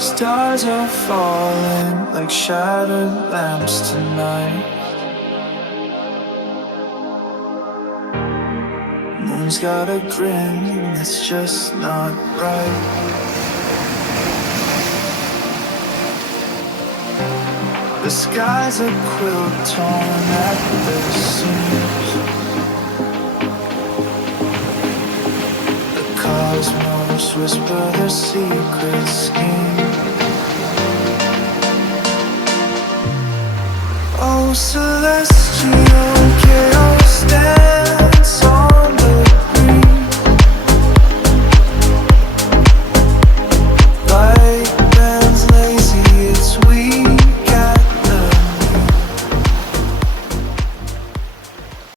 Stars are falling like shattered lamps tonight. Moon's got a grin that's just not right. The sky's a quilt torn at the seams. The cosmos whisper their secret scheme. Oh, celestial